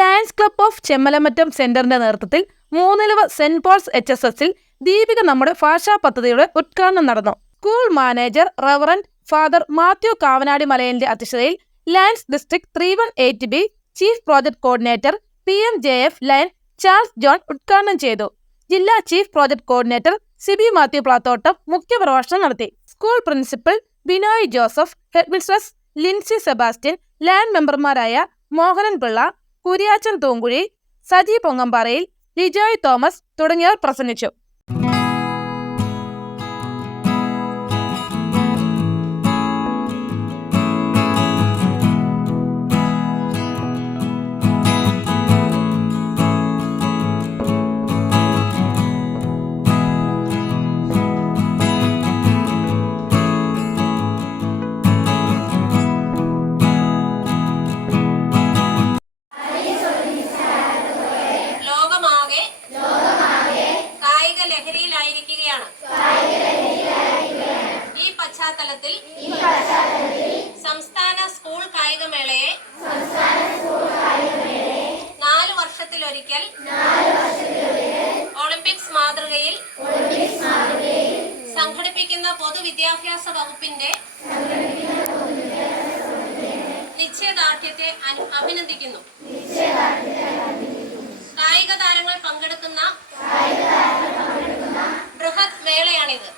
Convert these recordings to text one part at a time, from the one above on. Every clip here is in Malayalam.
ലയൺസ് ക്ലബ് ഓഫ് ചെമ്മലമറ്റം സെന്ററിന്റെ നേതൃത്വത്തിൽ മൂന്നിലവ് സെന്റ് പോൾസ് HSSൽ ദീപിക നമ്മുടെ ഭാഷാ പദ്ധതിയുടെ ഉദ്ഘാടനം നടന്നു. School manager reverend father Mathew Kavanadi മലയലിന്റെ അധ്യക്ഷതയിൽ lions district 3180B chief project coordinator PMJF lion Charles John ഉദ്ഘാടനം ചെയ്തു. ജില്ലാ chief project coordinator Sibi Mathew Plathottam മുഖ്യപ്രഭാഷണം നടത്തി. School principal Binoy Joseph, headmistress Lincy Sebastian, lion മെമ്പർമാരായ മോഹനൻ പിള്ള, കുര്യാച്ചൻ തൂങ്കുഴി, സജി പൊങ്ങമ്പാറയിൽ, ലിജോയ് തോമസ് തുടങ്ങിയവർ പ്രസംഗിച്ചു. ഈ പശ്ചാത്തലത്തിൽ സംസ്ഥാന സ്കൂൾ കായികമേളയെ 4 വർഷത്തിലൊരിക്കൽ ഒളിമ്പിക്സ് മാതൃകയിൽ സംഘടിപ്പിക്കുന്ന പൊതുവിദ്യാഭ്യാസ വകുപ്പിന്റെ നിശ്ചയദാർഢ്യത്തെ അഭിനന്ദിക്കുന്നു. കായിക താരങ്ങൾ പങ്കെടുക്കുന്ന ബൃഹത് മേളയാണിത്.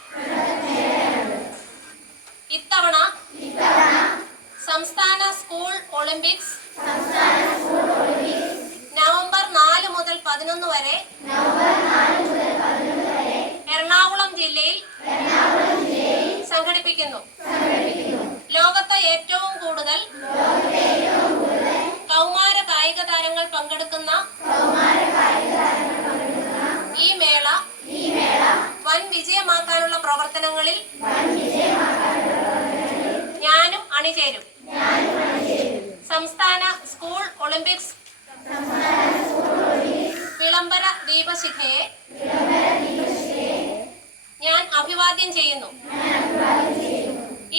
ഇത്തവണ സംസ്ഥാന സ്കൂൾ ഒളിമ്പിക്സ് നവംബർ 4 മുതൽ 11 വരെ എറണാകുളം ജില്ലയിൽ സംഘടിപ്പിക്കുന്നു. ലോകത്തെ ഏറ്റവും കൂടുതൽ കൗമാര കായിക താരങ്ങൾ പങ്കെടുക്കുന്ന ഈ മേള വൻ വിജയമാക്കാനുള്ള പ്രവർത്തനങ്ങളിൽ ഞാനും അണിചേരും. സംസ്ഥാന സ്കൂൾ ഒളിമ്പിക്സ് വിളംബര ദീപശിഖയെ ഞാൻ അഭിവാദ്യം ചെയ്യുന്നു.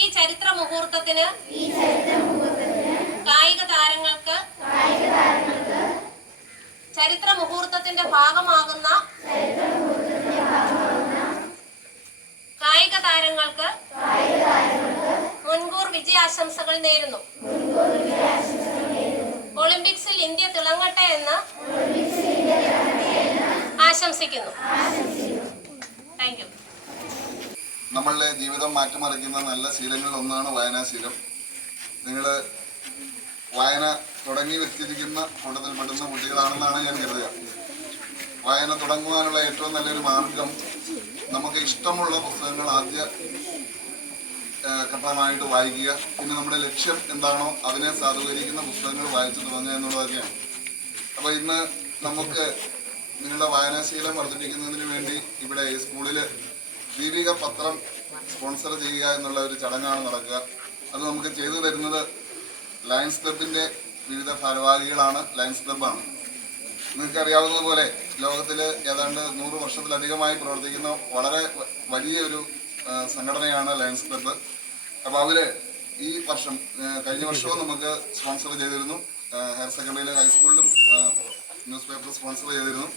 ഈ ചരിത്ര മുഹൂർത്തത്തിന് കായിക താരങ്ങൾക്ക് ചരിത്ര മുഹൂർത്തത്തിന്റെ ഭാഗമാകുന്ന കായിക താരങ്ങൾക്ക് മുൻകൂർ വിജയാശംസകൾ നേരുന്നു. ഒളിമ്പിക്സിൽ ഇന്ത്യ തിളങ്ങട്ടെ എന്ന് ആശംസിക്കുന്നു. Thank you. നമ്മളുടെ ജീവിതം മാറ്റിമറിക്കുന്ന നല്ല ശീലങ്ങളിൽ ഒന്നാണ് വായനാശീലം. നിങ്ങൾ വായന തുടങ്ങി വെച്ചിരിക്കുന്ന കൂട്ടത്തിൽപ്പെടുന്ന കുട്ടികളാണെന്നാണ് ഞാൻ കരുതുക. വായന തുടങ്ങുവാനുള്ള ഏറ്റവും നല്ലൊരു മാർഗം നമുക്ക് ഇഷ്ടമുള്ള പുസ്തകങ്ങൾ ആദ്യ ഘട്ടമായിട്ട് വായിക്കുക. പിന്നെ നമ്മുടെ ലക്ഷ്യം എന്താണോ അതിനെ സാധൂകരിക്കുന്ന പുസ്തകങ്ങൾ വായിച്ചു തുടങ്ങുക എന്നുള്ളതൊക്കെയാണ്. അപ്പോൾ ഇന്ന് നമുക്ക് നിങ്ങളുടെ വായനാശീലം വർദ്ധിപ്പിക്കുന്നതിന് വേണ്ടി ഇവിടെ സ്കൂളിൽ ദീപിക പത്രം സ്പോൺസർ ചെയ്യുക എന്നുള്ള ഒരു ചടങ്ങാണ് നടക്കുക. അത് നമുക്ക് ചെയ്തു തരുന്നത് ലയൺസ് ക്ലബിൻ്റെ വിവിധ ഭാരവാഹികളാണ്. ലയൺസ് ക്ലബ്ബാണ്. നിങ്ങൾക്കറിയാവുന്നതുപോലെ ലോകത്തിൽ ഏതാണ്ട് 100 വർഷത്തിലധികമായി പ്രവർത്തിക്കുന്ന വളരെ വലിയൊരു സംഘടനയാണ് ലയൺസ് ക്ലബ്ബ്. അപ്പോൾ അവർ ഈ വർഷം കഴിഞ്ഞ വർഷവും നമുക്ക് സ്പോൺസർ ചെയ്തിരുന്നു. ഹയർ സെക്കൻഡറിയിലും ഹൈസ്കൂളിലും ന്യൂസ് പേപ്പർ സ്പോൺസർ ചെയ്തിരുന്നു.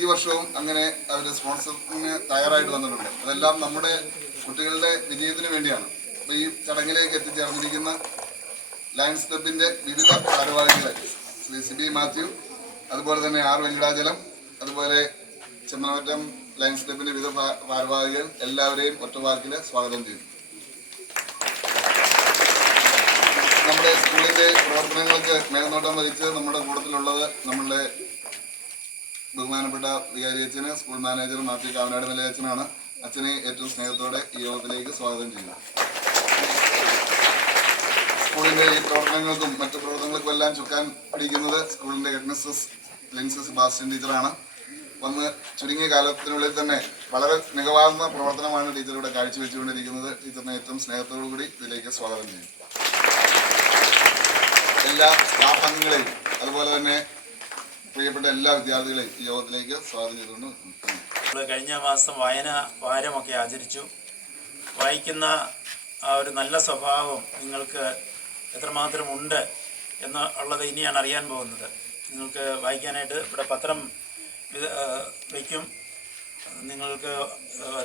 ഈ വർഷവും അങ്ങനെ അവർ സ്പോൺസറിന് തയ്യാറായിട്ട് വന്നിട്ടുണ്ട്. അതെല്ലാം നമ്മുടെ കുട്ടികളുടെ വിജയത്തിന് വേണ്ടിയാണ്. അപ്പോൾ ഈ ചടങ്ങിലേക്ക് എത്തിച്ചേർന്നിരിക്കുന്ന ലയൺസ് ക്ലബിൻ്റെ വിവിധ ഭാരവാഹികളെ ശ്രീ സിബി മാത്യു, അതുപോലെ തന്നെ ആർ വെങ്കിടാചലം, അതുപോലെ ചെമ്മലമറ്റം ലയൺസ് ക്ലബിൻ്റെ വിവിധ ഭാരവാഹികൾ എല്ലാവരെയും ഒറ്റവാക്കിൽ സ്വാഗതം ചെയ്യുന്നു. നമ്മുടെ സ്കൂളിൻ്റെ പ്രവർത്തനങ്ങൾക്ക് മേൽനോട്ടം വഹിച്ച് നമ്മുടെ കൂട്ടത്തിലുള്ളത് നമ്മളുടെ ബഹുമാനപ്പെട്ട വികാരി അച്ഛന്, സ്കൂൾ മാനേജർ മാത്യു കാവനാട് മലയച്ഛനാണ്. അച്ഛനെ ഏറ്റവും സ്നേഹത്തോടെ ഈ യോഗത്തിലേക്ക് സ്വാഗതം ചെയ്യുന്നു. സ്കൂളിൻ്റെ ഈ പ്രവർത്തനങ്ങൾക്കും മറ്റു പ്രവർത്തനങ്ങൾക്കും എല്ലാം ചുക്കാൻ പിടിക്കുന്നത് സ്കൂളിൻ്റെ ഹെഡ്മിസ്ട്രസ് ലിൻസി സെബാസ്റ്റ്യൻ ടീച്ചറാണ്. വന്ന് ചുരുങ്ങിയ കാലത്തിനുള്ളിൽ തന്നെ വളരെ മികവാർന്ന പ്രവർത്തനമാണ് ടീച്ചർ ഇവിടെ കാഴ്ചവെച്ചുകൊണ്ടിരിക്കുന്നത്. ടീച്ചറിനെ ഏറ്റവും സ്നേഹത്തോടു കൂടി ഇതിലേക്ക് സ്വാഗതം ചെയ്യും. എല്ലാ സ്റ്റാഫ് അംഗങ്ങളെയും അതുപോലെ തന്നെ പ്രിയപ്പെട്ട എല്ലാ വിദ്യാർത്ഥികളെയും ഈ യോഗത്തിലേക്ക് സ്വാഗതം ചെയ്തുകൊണ്ട് കഴിഞ്ഞ മാസം വായന വാരമൊക്കെ ആചരിച്ചു. വായിക്കുന്ന ആ ഒരു നല്ല സ്വഭാവം നിങ്ങൾക്ക് എത്രമാത്രം ഉണ്ട് എന്നുള്ളത് ഇനിയാണ് അറിയാൻ പോകുന്നത്. നിങ്ങൾക്ക് വായിക്കാനായിട്ട് ഇവിടെ പത്രം വയ്ക്കും. നിങ്ങൾക്ക്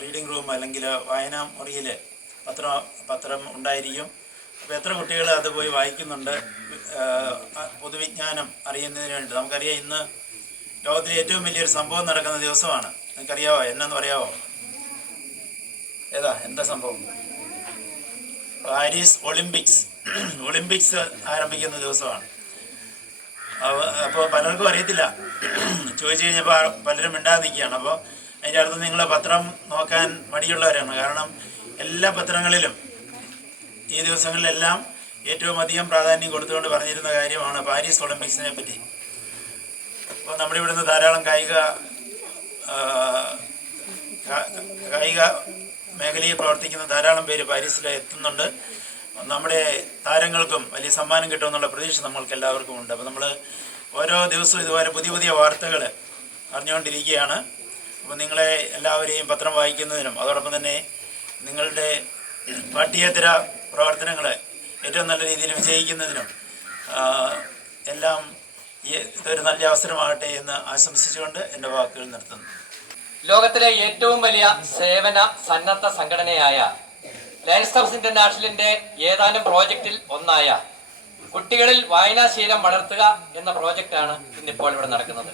റീഡിംഗ് റൂം അല്ലെങ്കിൽ വായനാ മുറിയിൽ പത്രം ഉണ്ടായിരിക്കും. അപ്പോൾ എത്ര കുട്ടികൾ അത് പോയി വായിക്കുന്നുണ്ട് പൊതുവിജ്ഞാനം അറിയുന്നതിന് വേണ്ടി? നമുക്കറിയാം, ഇന്ന് ലോകത്തിലെ ഏറ്റവും വലിയൊരു സംഭവം നടക്കുന്ന ദിവസമാണ്. നിങ്ങൾക്കറിയാവോ? എന്നു പറയാവോ? എന്താ സംഭവം? പാരീസ് ഒളിമ്പിക്സ് ആരംഭിക്കുന്ന ദിവസമാണ്. അപ്പോൾ പലർക്കും അറിയത്തില്ല. ചോദിച്ചു കഴിഞ്ഞപ്പോൾ പലരും മിണ്ടാതെ നിൽക്കുകയാണ്. അപ്പോൾ അതിൻ്റെ അർത്ഥം നിങ്ങൾ പത്രം നോക്കാൻ മടിയുള്ളവരാണ്. കാരണം എല്ലാ പത്രങ്ങളിലും ഈ ദിവസങ്ങളിലെല്ലാം ഏറ്റവും അധികം പ്രാധാന്യം കൊടുത്തുകൊണ്ട് പറഞ്ഞിരുന്ന കാര്യമാണ് പാരീസ് ഒളിമ്പിക്സിനെ പറ്റി. അപ്പോൾ നമ്മുടെ ഇവിടുന്ന് ധാരാളം കായിക മേഖലയിൽ പ്രവർത്തിക്കുന്ന ധാരാളം പേര് പാരീസിൽ എത്തുന്നുണ്ട്. നമ്മുടെ താരങ്ങൾക്കും വലിയ സമ്മാനം കിട്ടുമെന്നുള്ള പ്രതീക്ഷ നമ്മൾക്ക് എല്ലാവർക്കും ഉണ്ട്. അപ്പോൾ നമ്മൾ ഓരോ ദിവസവും ഇതുപോലെ പുതിയ പുതിയ വാർത്തകൾ അറിഞ്ഞുകൊണ്ടിരിക്കുകയാണ്. അപ്പോൾ നിങ്ങളെ എല്ലാവരെയും പത്രം വായിക്കുന്നതിനും അതോടൊപ്പം തന്നെ നിങ്ങളുടെ പാഠ്യേതര പ്രവർത്തനങ്ങൾ ഏറ്റവും നല്ല രീതിയിൽ വിജയിക്കുന്നതിനും എല്ലാം ഇതൊരു നല്ല അവസരമാകട്ടെ എന്ന് ആശംസിച്ചുകൊണ്ട് എൻ്റെ വാക്കുകൾ നിർത്തുന്നു. ലോകത്തിലെ ഏറ്റവും വലിയ സേവന സന്നദ്ധ സംഘടനയായ ലയൺസ് ക്ലബ്സ് ഇന്റർനാഷണലിന്റെ ഏതാനും പ്രോജക്റ്റിൽ ഒന്നായ കുട്ടികളിൽ വായനാശീലം വളർത്തുക എന്ന പ്രോജക്റ്റാണ് ഇന്നിപ്പോൾ ഇവിടെ നടക്കുന്നത്.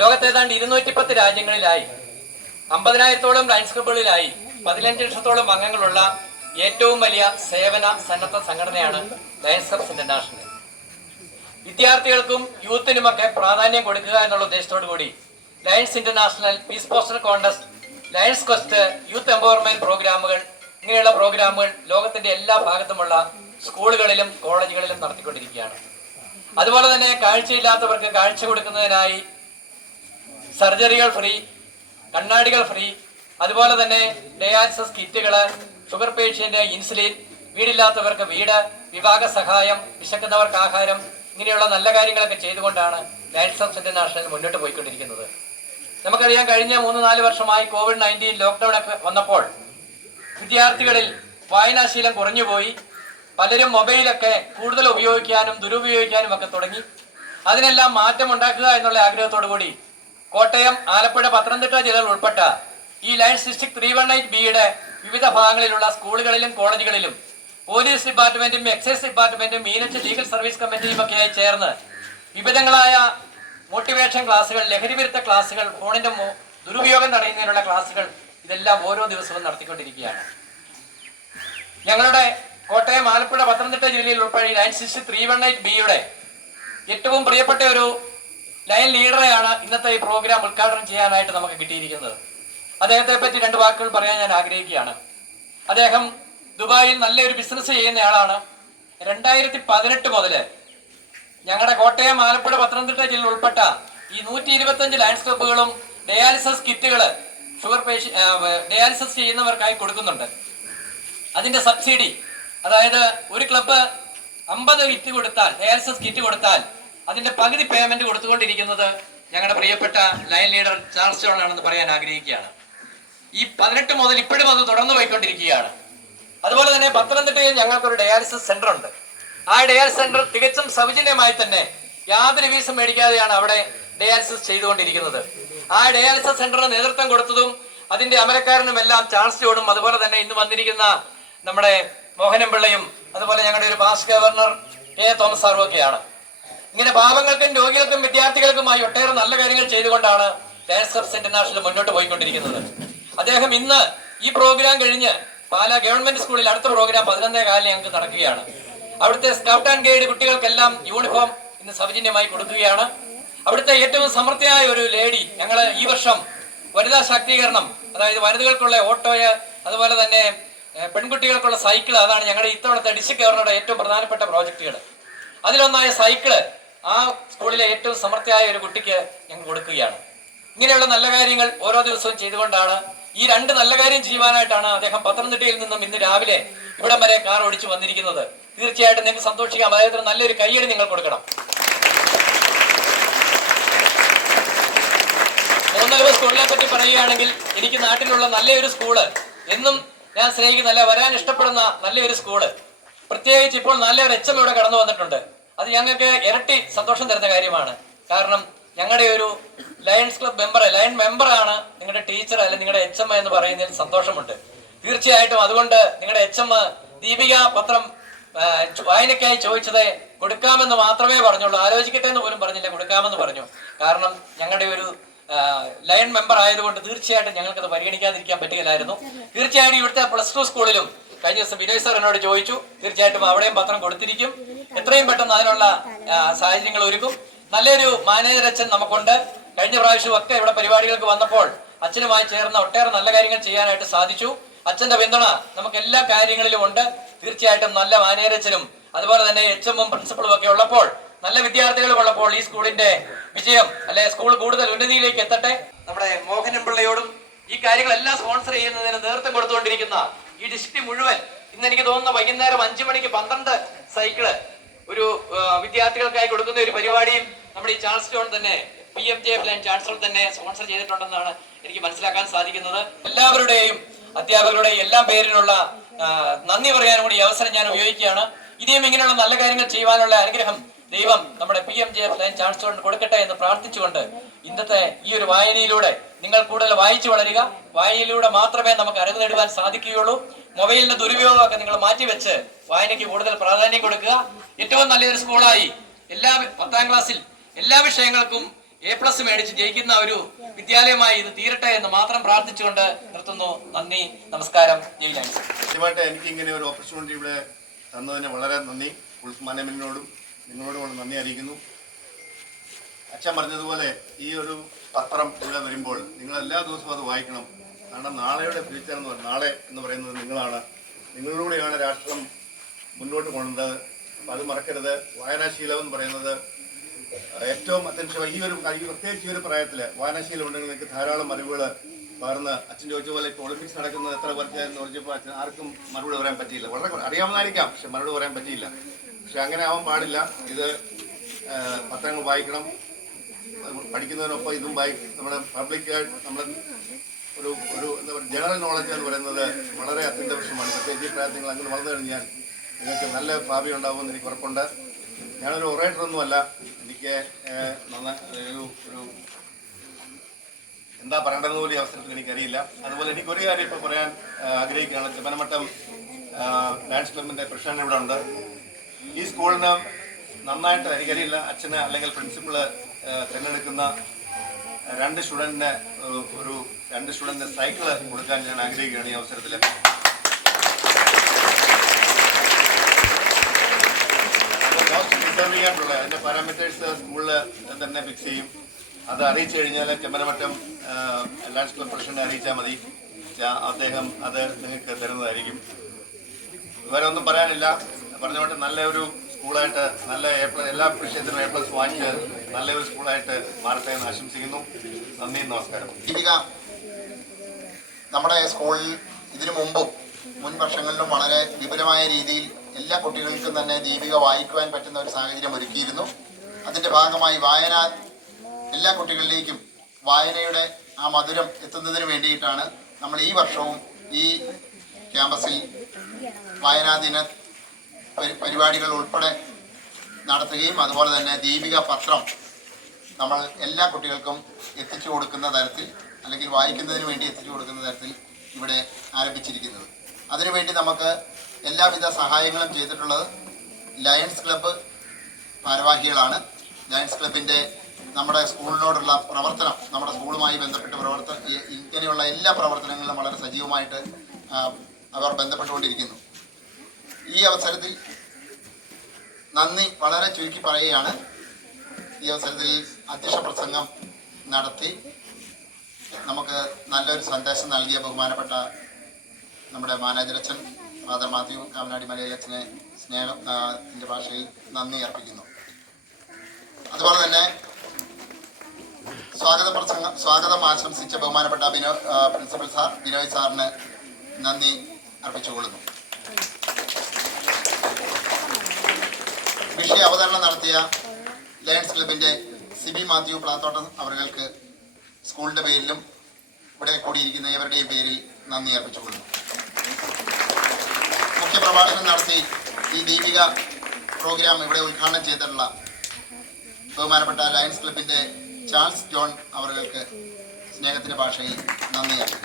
ലോകത്ത് ഏതാണ്ട് 210 രാജ്യങ്ങളിലായി 50,000-ഓളം ലയൺസ് ക്ലബ്ബുകളിലായി 15 ലക്ഷത്തോളം അംഗങ്ങളുള്ള ഏറ്റവും വലിയ സേവന സന്നദ്ധ സംഘടനയാണ് ലയൺസ് ക്ലബ്സ് ഇന്റർനാഷണൽ. വിദ്യാർത്ഥികൾക്കും യൂത്തിനുമൊക്കെ പ്രാധാന്യം കൊടുക്കുക എന്നുള്ള ഉദ്ദേശത്തോടു കൂടി Lions International, peace poster contest, Lions Quest, youth empowerment പ്രോഗ്രാമുകൾ, ഇങ്ങനെയുള്ള പ്രോഗ്രാമുകൾ ലോകത്തിന്റെ എല്ലാ ഭാഗത്തുമുള്ള സ്കൂളുകളിലും കോളേജുകളിലും നടത്തിക്കൊണ്ടിരിക്കുകയാണ്. അതുപോലെ തന്നെ കാഴ്ചയില്ലാത്തവർക്ക് കാഴ്ച കൊടുക്കുന്നതിനായി സർജറികൾ ഫ്രീ, കണ്ണാടികൾ ഫ്രീ, അതുപോലെ തന്നെ ഡയാലിസിസ് കിറ്റുകൾ, ഷുഗർ പേഷ്യന്റ് ഇൻസുലിൻ, വീടില്ലാത്തവർക്ക് വീട്, വിവാഹ സഹായം, വിശക്കുന്നവർക്ക് ആഹാരം, ഇങ്ങനെയുള്ള നല്ല കാര്യങ്ങളൊക്കെ ചെയ്തുകൊണ്ടാണ് ലയൺസ് ക്ലബ്സ് ഇന്റർനാഷണൽ മുന്നോട്ട് പോയിക്കൊണ്ടിരിക്കുന്നത്. നമുക്കറിയാം, കഴിഞ്ഞ 3-4 വർഷമായി COVID-19 ലോക്ക്ഡൌൺ ഒക്കെ വന്നപ്പോൾ വിദ്യാർത്ഥികളിൽ വായനാശീലം കുറഞ്ഞുപോയി. പലരും മൊബൈലൊക്കെ കൂടുതൽ ഉപയോഗിക്കാനും ദുരുപയോഗിക്കാനും ഒക്കെ തുടങ്ങി. അതിനെല്ലാം മാറ്റം ഉണ്ടാക്കുക എന്നുള്ള ആഗ്രഹത്തോടു കൂടി കോട്ടയം, ആലപ്പുഴ, പത്തനംതിട്ട ജില്ലകൾ ഉൾപ്പെട്ട ഈ ലയൺസ് ഡിസ്ട്രിക്ട് 318Bയുടെ വിവിധ ഭാഗങ്ങളിലുള്ള സ്കൂളുകളിലും കോളേജുകളിലും പോലീസ് ഡിപ്പാർട്ട്മെന്റും എക്സൈസ് ഡിപ്പാർട്ട്മെന്റും മീനച്ച് ലീഗൽ സർവീസ് കമ്മിറ്റിയും ഒക്കെയായി ചേർന്ന് വിവിധങ്ങളായ മോട്ടിവേഷൻ ക്ലാസുകൾ, ലഹരിവിരുദ്ധ ക്ലാസുകൾ, ഫോണിന്റെ ദുരുപയോഗം തടയുന്നതിനുള്ള ക്ലാസുകൾ, ഇതെല്ലാം ഓരോ ദിവസവും നടത്തിക്കൊണ്ടിരിക്കുകയാണ്. ഞങ്ങളുടെ കോട്ടയം, ആലപ്പുഴ, പത്തനംതിട്ട ജില്ലയിൽ ഉൾപ്പെടെ ലയൺസ് ഡിസ്ട്രിക്ട് 318Bയുടെ ഏറ്റവും പ്രിയപ്പെട്ട ഒരു ലയൺ ലീഡറെയാണ് ഇന്നത്തെ ഈ പ്രോഗ്രാം ഉദ്ഘാടനം ചെയ്യാനായിട്ട് നമുക്ക് കിട്ടിയിരിക്കുന്നത്. അദ്ദേഹത്തെ പറ്റി 2 വാക്കുകൾ പറയാൻ ഞാൻ ആഗ്രഹിക്കുകയാണ്. അദ്ദേഹം ദുബായിൽ നല്ലൊരു ബിസിനസ് ചെയ്യുന്നയാളാണ്. 2018 മുതൽ ഞങ്ങളുടെ കോട്ടയം, ആലപ്പുഴ, പത്തനംതിട്ട ജില്ലയിൽ ഉൾപ്പെട്ട ഈ 125 ലയൺസ് ക്ലബ്ബുകളും ഡയാലിസിസ് കിറ്റുകൾ ഡയാലിസിസ് ചെയ്യുന്നവർക്കായി കൊടുക്കുന്നുണ്ട്. അതിന്റെ സബ്സിഡി, അതായത് ഒരു ക്ലബ്ബ് 50 കിറ്റ് കൊടുത്താൽ, ഡയാലിസിസ് കിറ്റ് കൊടുത്താൽ അതിന്റെ പകുതി പേയ്മെന്റ് കൊടുത്തുകൊണ്ടിരിക്കുന്നത് ഞങ്ങളുടെ പ്രിയപ്പെട്ട ലയൺ ലീഡർ ചാൾസ് ജോൺ ആണെന്ന് പറയാൻ ആഗ്രഹിക്കുകയാണ്. ഈ 18 മുതൽ ഇപ്പോഴും അത് തുടർന്നു പോയിക്കൊണ്ടിരിക്കുകയാണ്. അതുപോലെ തന്നെ പത്തനംതിട്ടയിൽ ഞങ്ങൾക്കൊരു ഡയാലിസിസ് സെന്റർ ഉണ്ട്. ആ ഡയാലിസിസ് സെന്റർ തികച്ചും സൗജന്യമായി തന്നെ യാതൊരു ഫീസും മേടിക്കാതെയാണ് അവിടെ ഡയാലിസിസ് ചെയ്തുകൊണ്ടിരിക്കുന്നത്. ആ ഡയാലിസിസ് സെന്ററിന് നേതൃത്വം കൊടുത്തതും അതിന്റെ അമരക്കാരനുമെല്ലാം ചാൾസ് ജോണും അതുപോലെ തന്നെ ഇന്ന് വന്നിരിക്കുന്ന നമ്മുടെ മോഹനം പിള്ളയും അതുപോലെ ഞങ്ങളുടെ ഒരു പാസ്റ്റ് ഗവർണർ തോമസ് സാറും ഒക്കെയാണ്. ഇങ്ങനെ പാവങ്ങൾക്കും രോഗികൾക്കും വിദ്യാർത്ഥികൾക്കുമായി ഒട്ടേറെ നല്ല കാര്യങ്ങൾ ചെയ്തുകൊണ്ടാണ് ലയൺസ് ക്ലബ്സ് ഇന്റർനാഷണൽ മുന്നോട്ട് പോയിക്കൊണ്ടിരിക്കുന്നത്. അദ്ദേഹം ഇന്ന് ഈ പ്രോഗ്രാം കഴിഞ്ഞ് പാലാ ഗവൺമെന്റ് സ്കൂളിൽ അടുത്ത പ്രോഗ്രാം 11:15 ഞങ്ങൾക്ക് നടക്കുകയാണ്. അവിടുത്തെ സ്കൗട്ട് ആൻഡ് ഗൈഡ് കുട്ടികൾക്കെല്ലാം യൂണിഫോം ഇന്ന് സൗജന്യമായി കൊടുക്കുകയാണ്. അവിടുത്തെ ഏറ്റവും സമൃദ്ധിയായ ഒരു ലേഡി, ഞങ്ങൾ ഈ വർഷം വനിതാ ശാക്തീകരണം, അതായത് വനിതകൾക്കുള്ള ഓട്ടോയ്, അതുപോലെ തന്നെ പെൺകുട്ടികൾക്കുള്ള സൈക്കിൾ, അതാണ് ഞങ്ങളുടെ ഇത്തവണത്തെ ഡിസ്ട്രിക്ട് ഗവർണറുടെ ഏറ്റവും പ്രധാനപ്പെട്ട പ്രോജക്റ്റുകൾ. അതിലൊന്നായ സൈക്കിള് ആ സ്കൂളിലെ ഏറ്റവും സമൃദ്ധിയായ ഒരു കുട്ടിക്ക് ഞങ്ങൾ കൊടുക്കുകയാണ്. ഇങ്ങനെയുള്ള നല്ല കാര്യങ്ങൾ ഓരോ ദിവസവും ചെയ്തുകൊണ്ടാണ്, ഈ 2 നല്ല കാര്യം ചെയ്യുവാനായിട്ടാണ് അദ്ദേഹം പത്തനംതിട്ടയിൽ നിന്നും ഇന്ന് രാവിലെ ഇവിടം വരെ കാർ ഓടിച്ചു വന്നിരിക്കുന്നത്. തീർച്ചയായിട്ടും നിങ്ങൾക്ക് സന്തോഷിക്കാം. അദ്ദേഹത്തിന് നല്ലൊരു കയ്യടി നിങ്ങൾ കൊടുക്കണം. 3 സ്കൂളിനെ പറ്റി പറയുകയാണെങ്കിൽ, എനിക്ക് നാട്ടിലുള്ള നല്ലൊരു സ്കൂള്, എന്നും ഞാൻ സ്നേഹിക്കുന്ന, വരാൻ ഇഷ്ടപ്പെടുന്ന നല്ലൊരു സ്കൂള്, പ്രത്യേകിച്ച് ഇപ്പോൾ നല്ലൊരു HM ഇവിടെ കടന്നു വന്നിട്ടുണ്ട്. അത് ഞങ്ങൾക്ക് ഇരട്ടി സന്തോഷം തരുന്ന കാര്യമാണ്. കാരണം ഞങ്ങളുടെ ഒരു ലയൺസ് ക്ലബ് ലയൺ മെമ്പറാണ് നിങ്ങളുടെ ടീച്ചർ അല്ലെങ്കിൽ നിങ്ങളുടെ HM എന്ന് പറയുന്നതിൽ സന്തോഷമുണ്ട്. തീർച്ചയായിട്ടും അതുകൊണ്ട് നിങ്ങളുടെ HM ദീപിക പത്രം വായനയ്ക്കായി ചോദിച്ചത് കൊടുക്കാമെന്ന് മാത്രമേ പറഞ്ഞുള്ളൂ. ആലോചിക്കട്ടെ എന്ന് പോലും പറഞ്ഞില്ല, കൊടുക്കാമെന്ന് പറഞ്ഞു. കാരണം ഞങ്ങളുടെ ഒരു ലയൺ മെമ്പർ ആയതുകൊണ്ട് തീർച്ചയായിട്ടും ഞങ്ങൾക്കത് പരിഗണിക്കാതിരിക്കാൻ പറ്റുകയില്ലായിരുന്നു. തീർച്ചയായിട്ടും ഇവിടുത്തെ +2 സ്കൂളിലും കഴിഞ്ഞ ദിവസം വിനോയ് സാർ എന്നോട് ചോദിച്ചു. തീർച്ചയായിട്ടും അവിടെയും പത്രം കൊടുത്തിരിക്കും. എത്രയും പെട്ടെന്ന് അതിനുള്ള സാഹചര്യങ്ങൾ ഒരുക്കും. നല്ലൊരു മാനേജർ അച്ഛൻ നമുക്കുണ്ട്. കഴിഞ്ഞ പ്രാവശ്യം ഒക്കെ ഇവിടെ പരിപാടികൾക്ക് വന്നപ്പോൾ അച്ഛനുമായി ചേർന്ന് ഒട്ടേറെ നല്ല കാര്യങ്ങൾ ചെയ്യാനായിട്ട് സാധിച്ചു. അച്ഛന്റെ പിന്തുണ നമുക്ക് എല്ലാ കാര്യങ്ങളിലും ഉണ്ട്. തീർച്ചയായിട്ടും നല്ല മാനേജർ അച്ഛനും അതുപോലെ തന്നെ HM പ്രിൻസിപ്പളും ഒക്കെ ഉള്ളപ്പോൾ, നല്ല വിദ്യാർത്ഥികളും ഉള്ളപ്പോൾ ഈ സ്കൂളിന്റെ വിജയം അല്ലെ സ്കൂൾ കൂടുതൽ ഉന്നതിയിലേക്ക് എത്തട്ടെ. നമ്മുടെ മോഹനൻ പിള്ളയോടും ഈ കാര്യങ്ങളെല്ലാം സ്പോൺസർ ചെയ്യുന്നതിന് നേതൃത്വം കൊടുത്തുകൊണ്ടിരിക്കുന്ന ഈ ഡിസ്ട്രിക്ട് മുഴുവൻ, ഇന്ന് എനിക്ക് തോന്നുന്നു വൈകുന്നേരം 5 മണിക്ക് 12 സൈക്കിള് ഒരു വിദ്യാർത്ഥികൾക്കായി കൊടുക്കുന്ന ഒരു പരിപാടിയും നമ്മുടെ ഈ ചാൾസ് ടൗൺ തന്നെ PMJF ലൈൻ ചാൻസലർ തന്നെ സ്പോൺസർ ചെയ്തിട്ടുണ്ടെന്നാണ് എനിക്ക് മനസ്സിലാക്കാൻ സാധിക്കുന്നത്. എല്ലാവരുടെയും അധ്യാപകരുടെയും എല്ലാം പേരിലുള്ള നന്ദി പറയാനും കൂടി ഈ അവസരം ഞാൻ ഉപയോഗിക്കുകയാണ്. ഇനിയും ഇങ്ങനെയുള്ള നല്ല കാര്യങ്ങൾ ചെയ്യുവാനുള്ള അനുഗ്രഹം ദൈവം നമ്മുടെ PMJF ലൈൻ ചാൻസലറിന് കൊടുക്കട്ടെ എന്ന് പ്രാർത്ഥിച്ചുകൊണ്ട് ഇന്നത്തെ ഈ ഒരു വായനയിലൂടെ നിങ്ങൾ കൂടുതൽ വായിച്ചു വളരുക. വായനയിലൂടെ മാത്രമേ നമുക്ക് അറിവ് നേടുവാൻ സാധിക്കുകയുള്ളൂ. മൊബൈലിന്റെ ദുരുപയോഗമൊക്കെ നിങ്ങൾ മാറ്റിവെച്ച് വായനയ്ക്ക് കൂടുതൽ പ്രാധാന്യം കൊടുക്കുക. ഏറ്റവും നല്ലൊരു സ്കൂളായി 10ാം ക്ലാസ്സിൽ എല്ലാ വിഷയങ്ങൾക്കും A+ മേടിച്ച് ജയിക്കുന്ന ഒരു വിദ്യാലയമായി ഇത് തീരട്ടെ എന്ന് മാത്രം പ്രാർത്ഥിച്ചുകൊണ്ട് നിർത്തുന്നു. നന്ദി, നമസ്കാരം. ജയിലാണ് ആദ്യമായിട്ട് എനിക്ക് ഇങ്ങനെ ഒരു ഓപ്പർച്യൂണിറ്റി ഇവിടെ തന്നതിന് വളരെ നന്ദി. സ്കൂൾ മാനേജ്മെന്റിനോടും നിങ്ങളോടും നന്ദി അറിയിക്കുന്നു. അച്ഛൻ പറഞ്ഞതുപോലെ ഈ ഒരു പത്രം ഇവിടെ വരുമ്പോൾ നിങ്ങൾ എല്ലാ ദിവസവും അത് വായിക്കണം. കാരണം നാളെയുടെ ഫ്യൂച്ചർ എന്ന് പറയുന്നത്, നാളെ എന്ന് പറയുന്നത് നിങ്ങളാണ്. നിങ്ങളിലൂടെയാണ് രാഷ്ട്രം മുന്നോട്ട് കൊണ്ടുവന്നത്. അപ്പം അത് മറക്കരുത്. വായനാശീലം എന്ന് പറയുന്നത് ഏറ്റവും അത്യന്താപേക്ഷിതമായി പ്രത്യേകിച്ച് ഈ ഒരു പ്രായത്തിൽ വായനാശീലം ഉണ്ടെങ്കിൽ നിങ്ങൾക്ക് ധാരാളം അറിവുകൾ പകർന്ന്, അച്ഛൻ ചോദിച്ച പോലെ ഇപ്പോൾ ഒളിമ്പിക്സ് നടക്കുന്നത് എത്ര വർഷമായിരുന്നു ചോദിച്ചപ്പോൾ അച്ഛൻ ആർക്കും മറുപടി പറയാൻ പറ്റിയില്ല. വളരെ അറിയാവുന്നതായിരിക്കാം, പക്ഷെ മറുപടി പറയാൻ പറ്റിയില്ല. പക്ഷെ അങ്ങനെ ആവാൻ പാടില്ല. ഇത് പത്രങ്ങൾ വായിക്കണം. പഠിക്കുന്നതിനൊപ്പം ഇതും നമ്മുടെ പബ്ലിക്കായിട്ട് നമ്മൾ ഒരു എന്താ പറയുക ജനറൽ നോളജ് എന്ന് പറയുന്നത് വളരെ അത്യന്താപേക്ഷിതമാണ്. പ്രത്യേകിച്ച് പ്രായത്തിൽ നിങ്ങൾ അങ്ങനെ വളർന്നു കഴിഞ്ഞാൽ നിങ്ങൾക്ക് നല്ല ഭാവി ഉണ്ടാകുമെന്ന് എനിക്ക് ഉറപ്പുണ്ട്. ഞാനൊരു ഒറേറ്ററൊന്നുമല്ല. എനിക്ക് ഒരു എന്താ പറയേണ്ടതെന്ന് പോലും ഈ അവസരത്തിൽ എനിക്കറിയില്ല. അതുപോലെ എനിക്കൊരു കാര്യം ഇപ്പോൾ പറയാൻ ആഗ്രഹിക്കുകയാണ്. ചെമ്മനമട്ടം ഡാൻസ് ക്ലബിൻ്റെ പ്രസിഡന്റ് ഇവിടെ ഉണ്ട്. ഈ സ്കൂളിന് നന്നായിട്ട് എനിക്കറിയില്ല, അച്ഛന് അല്ലെങ്കിൽ പ്രിൻസിപ്പള് തിരഞ്ഞെടുക്കുന്ന 2 സ്റ്റുഡൻറ്റിന് സൈക്കിള് കൊടുക്കാൻ ഞാൻ ആഗ്രഹിക്കുകയാണ് ഈ അവസരത്തിൽ. ഡിസേർവിംഗ് ആയിട്ടുള്ള അതിൻ്റെ പാരാമീറ്റേഴ്സ് സ്കൂളിൽ തന്നെ ഫിക്സ് ചെയ്യും. അത് അറിയിച്ചു കഴിഞ്ഞാൽ ചെമ്മനമറ്റം ഡാൻസ് ക്ലബ് പ്രസിഡന്റ് അറിയിച്ചാൽ മതി. അദ്ദേഹം അത് നിങ്ങൾക്ക് തരുന്നതായിരിക്കും. വേറെ ഒന്നും പറയാനില്ല. പറഞ്ഞുകൊണ്ട് നല്ലൊരു സ്കൂളായിട്ട് എല്ലാ വിഷയത്തിനും A+ വാങ്ങിച്ച് നല്ലൊരു സ്കൂളായിട്ട് മാറട്ടെ എന്ന് ആശംസിക്കുന്നു. നന്ദി, നമസ്കാരം. ദീപിക നമ്മുടെ സ്കൂളിൽ ഇതിനു മുൻ വർഷങ്ങളിലും വളരെ വിപുലമായ രീതിയിൽ എല്ലാ കുട്ടികൾക്കും തന്നെ ദീപിക വായിക്കുവാൻ പറ്റുന്ന ഒരു സാഹചര്യം ഒരുക്കിയിരുന്നു. അതിൻ്റെ ഭാഗമായി വായന എല്ലാ കുട്ടികളിലേക്കും വായനയുടെ ആ മധുരം എത്തുന്നതിന് വേണ്ടിയിട്ടാണ് നമ്മൾ ഈ വർഷവും ഈ ക്യാമ്പസിൽ വായനാദിന പരിപാടികൾ ഉൾപ്പെടെ നടത്തുകയും അതുപോലെ തന്നെ ദീപിക പത്രം നമ്മൾ എല്ലാ കുട്ടികൾക്കും എത്തിച്ചു കൊടുക്കുന്ന തരത്തിൽ അല്ലെങ്കിൽ വായിക്കുന്നതിന് വേണ്ടി എത്തിച്ചു കൊടുക്കുന്ന തരത്തിൽ ഇവിടെ ആരംഭിച്ചിരിക്കുന്നത്. അതിനുവേണ്ടി നമുക്ക് എല്ലാവിധ സഹായങ്ങളും ചെയ്തിട്ടുള്ളത് ലയൺസ് ക്ലബ്ബ് ഭാരവാഹികളാണ്. ലയൺസ് ക്ലബിൻ്റെ നമ്മുടെ സ്കൂളിനോടുള്ള പ്രവർത്തനം, നമ്മുടെ സ്കൂളുമായി ബന്ധപ്പെട്ട് ഇങ്ങനെയുള്ള എല്ലാ പ്രവർത്തനങ്ങളും വളരെ സജീവമായിട്ട് അവർ ബന്ധപ്പെട്ടുകൊണ്ടിരിക്കുന്നു. ഈ അവസരത്തിൽ നന്ദി വളരെ ചുരുക്കി പറയുകയാണ്. ഈ അവസരത്തിൽ അധ്യക്ഷ പ്രസംഗം നടത്തി നമുക്ക് നല്ലൊരു സന്ദേശം നൽകിയ ബഹുമാനപ്പെട്ട നമ്മുടെ മാനേജരച്ഛൻ ഫാദർ മാത്യു കാവനാടി മലയിലച്ഛനെ സ്നേഹത്തിൻ്റെ ഭാഷയിൽ നന്ദി അർപ്പിക്കുന്നു. അതുപോലെ തന്നെ സ്വാഗതം ആശംസിച്ച ബഹുമാനപ്പെട്ട പ്രിൻസിപ്പൽ സാർ ബിനോയ് സാറിന് നന്ദി അർപ്പിച്ചുകൊള്ളുന്നു. വിഷയ അവതരണം നടത്തിയ ലയൺസ് ക്ലബിൻ്റെ സിബി മാത്യു പ്ലാത്തോട്ടം അവർക്ക് സ്കൂളിൻ്റെ പേരിലും ഇവിടെ കൂടിയിരിക്കുന്ന ഏവരുടെയും പേരിൽ നന്ദി അർപ്പിച്ചുകൊള്ളുന്നു. മുഖ്യപ്രഭാഷണം നടത്തി ഈ ദീപിക പ്രോഗ്രാം ഇവിടെ ഉദ്ഘാടനം ചെയ്തിട്ടുള്ള ബഹുമാനപ്പെട്ട ലയൺസ് ക്ലബിൻ്റെ ചാൾസ് ജോൺ അവർക്ക് സ്നേഹത്തിൻ്റെ ഭാഷയിൽ നന്ദിയാണ്.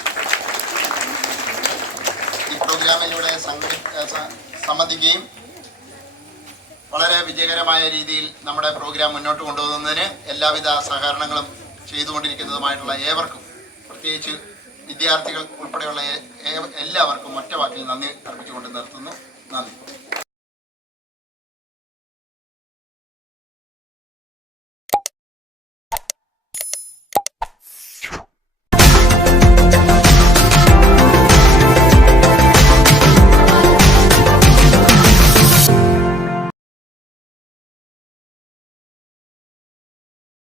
ഈ പ്രോഗ്രാമിലൂടെ സംബന്ധിക്കുകയും വളരെ വിജയകരമായ രീതിയിൽ നമ്മുടെ പ്രോഗ്രാം മുന്നോട്ട് കൊണ്ടുപോകുന്നതിന് എല്ലാവിധ സഹകരണങ്ങളും ചെയ്തുകൊണ്ടിരിക്കുന്നതുമായിട്ടുള്ള ഏവർക്കും, പ്രത്യേകിച്ച് വിദ്യാർത്ഥികൾ ഉൾപ്പെടെയുള്ള എല്ലാവർക്കും ഒറ്റ വാക്കിൽ നന്ദി അർപ്പിച്ചുകൊണ്ട് നിർത്തുന്നു. നന്ദി.